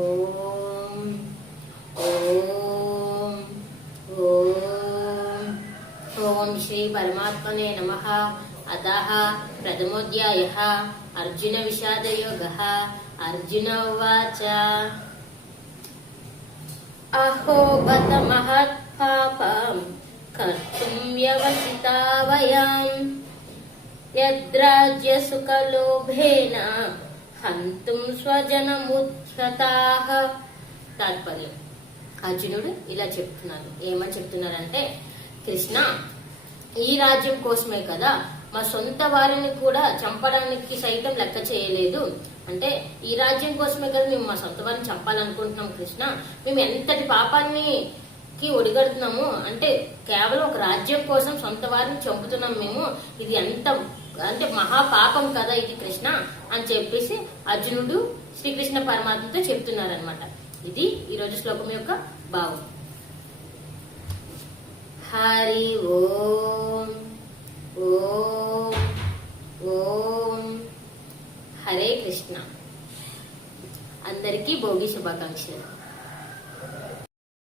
ఓం ఓం ఓం ఓం శ్రీ పరమాత్మనే నమః. అతః ప్రథమోధ్యాయః అర్జున విషాదయోగః. అర్జున ఉవాచ అహో బత మహత్ పాపం కర్తుం వ్యవసితా వయం యద్రాజ్య సుఖలోభేన హంతుం స్వజనముచ్యతాః. తాత్పర్యం, అర్జునుడు ఇలా చెప్తున్నారు. ఏమని చెప్తున్నారంటే, కృష్ణ, ఈ రాజ్యం కోసమే కదా మా సొంత వారిని కూడా చంపడానికి సైతం లెక్క చేయలేదు. అంటే ఈ రాజ్యం కోసమే కదా మేము మా సొంత వారిని చంపాలనుకుంటున్నాం కృష్ణ. మేము ఎంతటి పాపాన్ని ఒడిగడుతున్నాము అంటే కేవలం ఒక రాజ్యం కోసం సొంత వారిని చంపుతున్నాం మేము. ఇది ఎంత అంటే మహాపాపం కదా ఇది కృష్ణ అని చెప్పేసి అర్జునుడు శ్రీకృష్ణ పరమాత్మతో చెప్తున్నారనమాట. ఇది ఈ రోజు శ్లోకం యొక్క భావం. హరి ఓం ఓం ఓం. హరే కృష్ణ. అందరికీ భోగి శుభాకాంక్షలు.